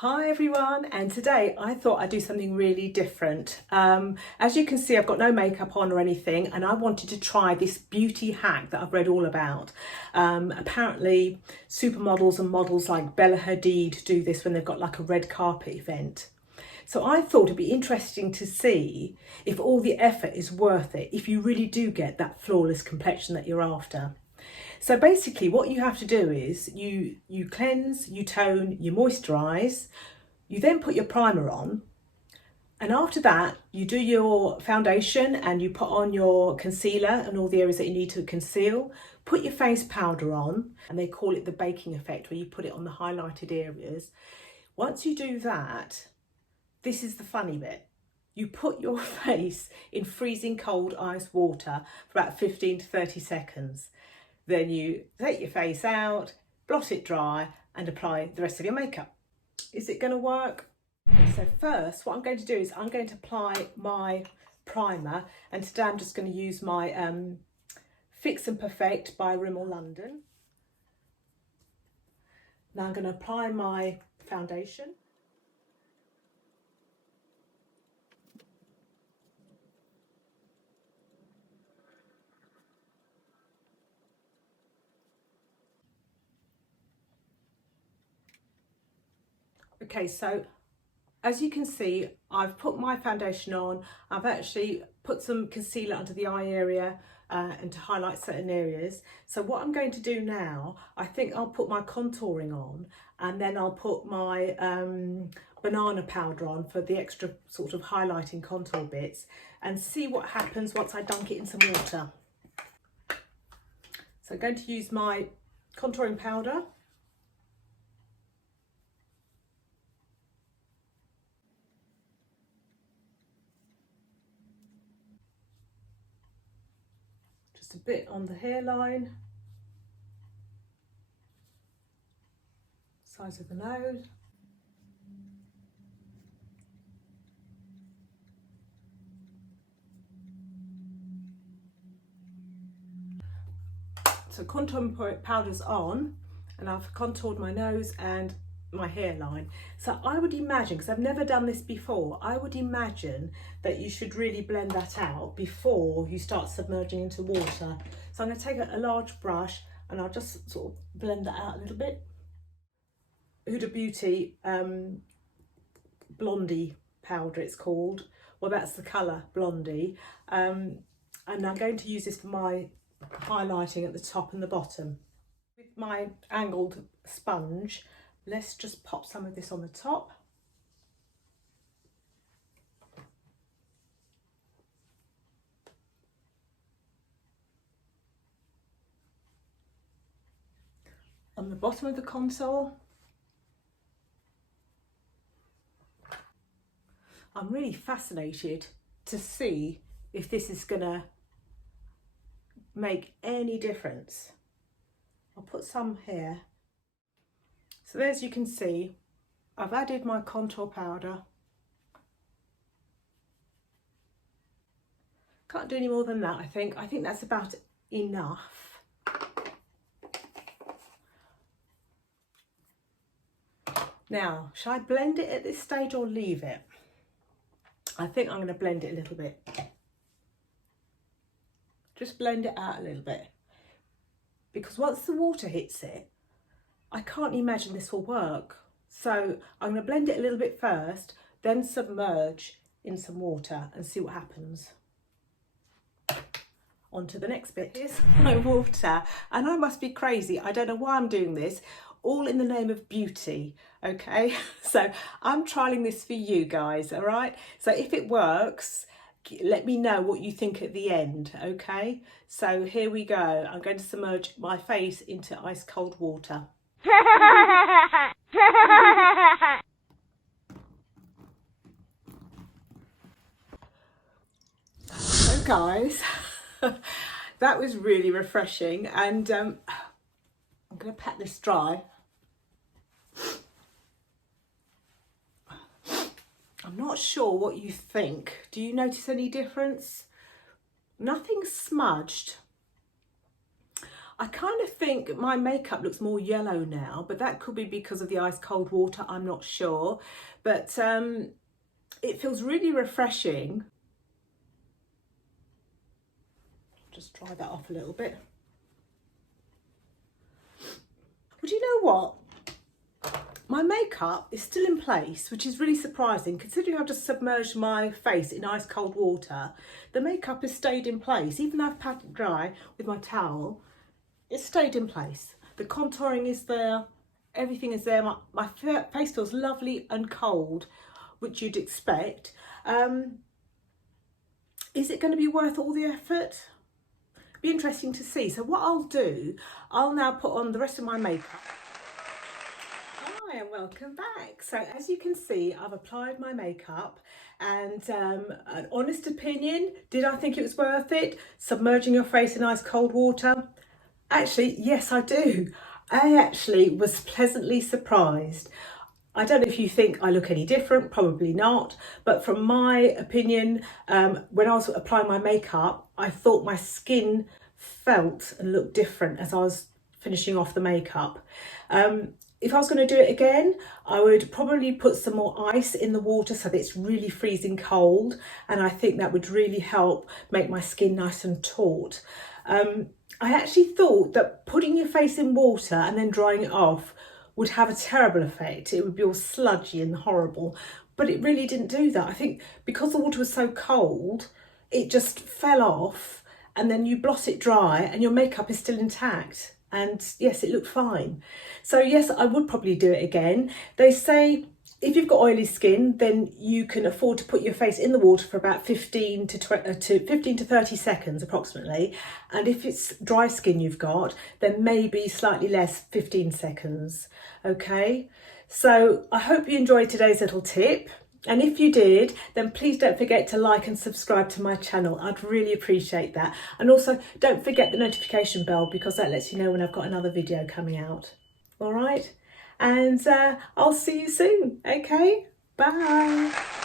Hi everyone, and today I thought I'd do something really different. As you can see, I've got no makeup on or anything, and I wanted to try this beauty hack that I've read all about. Apparently supermodels and models like Bella Hadid do this when they've got like a red carpet event. So I thought it'd be interesting to see if all the effort is worth it, if you really do get that flawless complexion that you're after. So basically what you have to do is you cleanse, you tone, you moisturise, you then put your primer on, and after that you do your foundation and you put on your concealer and all the areas that you need to conceal, put your face powder on, and they call it the baking effect, where you put it on the highlighted areas. Once you do that, this is the funny bit. You put your face in freezing cold ice water for about 15 to 30 seconds. Then you take your face out, blot it dry, and apply the rest of your makeup. Is it going to work? So first, what I'm going to do is I'm going to apply my primer, and today I'm just going to use my Fix and Perfect by Rimmel London. Now I'm going to apply my foundation. Okay, so as you can see, I've put my foundation on. I've actually put some concealer under the eye area and to highlight certain areas. So what I'm going to do now, I think I'll put my contouring on, and then I'll put my banana powder on for the extra sort of highlighting contour bits, and see what happens once I dunk it in some water. So I'm going to use my contouring powder. Just a bit on the hairline, sides of the nose. So contouring powder's on, and I've contoured my nose and my hairline. So I would imagine, because I've never done this before, I would imagine that you should really blend that out before you start submerging into water. So I'm going to take a large brush and I'll just sort of blend that out a little bit. Huda Beauty Blondie powder, it's called. Well, that's the colour Blondie. And I'm going to use this for my highlighting at the top and the bottom. With my angled sponge, let's just pop some of this on the top. On the bottom of the contour. I'm really fascinated to see if this is gonna make any difference. I'll put some here. So as you can see, I've added my contour powder. Can't do any more than that, I think. I think that's about enough. Now, shall I blend it at this stage or leave it? I think I'm going to blend it a little bit. Just blend it out a little bit. Because once the water hits it, I can't imagine this will work. So I'm going to blend it a little bit first, then submerge in some water and see what happens. On to the next bit. Here's my water, and I must be crazy. I don't know why I'm doing this, all in the name of beauty, okay? So I'm trialing this for you guys, all right? So if it works, let me know what you think at the end, okay? So here we go. I'm going to submerge my face into ice cold water. So guys, that was really refreshing, and I'm going to pat this dry. I'm not sure what you think. Do you notice any difference? Nothing smudged. I kind of think my makeup looks more yellow now, but that could be because of the ice cold water, I'm not sure. But it feels really refreshing. Just dry that off a little bit. But you know what? My makeup is still in place, which is really surprising considering I've just submerged my face in ice cold water. The makeup has stayed in place, even though I've patted it dry with my towel, it stayed in place. The contouring is there, everything is there. My face feels lovely and cold, which you'd expect. Is it going to be worth all the effort? Be interesting to see. So what I'll do, I'll now put on the rest of my makeup. Hi and welcome back. So as you can see, I've applied my makeup, and an honest opinion, did I think it was worth it? Submerging your face in ice cold water? Actually, yes, I do. I actually was pleasantly surprised. I don't know if you think I look any different, probably not, but from my opinion, when I was applying my makeup, I thought my skin felt and looked different as I was finishing off the makeup. If I was going to do it again, I would probably put some more ice in the water so that it's really freezing cold, and I think that would really help make my skin nice and taut. I actually thought that putting your face in water and then drying it off would have a terrible effect. It would be all sludgy and horrible, but it really didn't do that. I think because the water was so cold, it just fell off, and then you blot it dry and your makeup is still intact. And yes, it looked fine. So yes, I would probably do it again. They say if you've got oily skin, then you can afford to put your face in the water for about 15 to 30 seconds approximately. And if it's dry skin you've got, then maybe slightly less, 15 seconds. Okay, so I hope you enjoyed today's little tip. And if you did, then please don't forget to like and subscribe to my channel. I'd really appreciate that. And also don't forget the notification bell, because that lets you know when I've got another video coming out. All right. And I'll see you soon. Okay, bye.